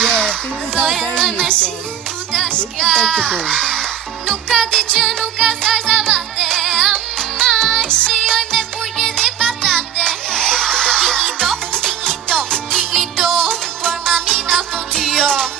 Lloj me si putashka. Nuk ka di që nuk ka saj sa vate. Ama shijoj me burge dhe patate. Ti i do, por mami na thot jo.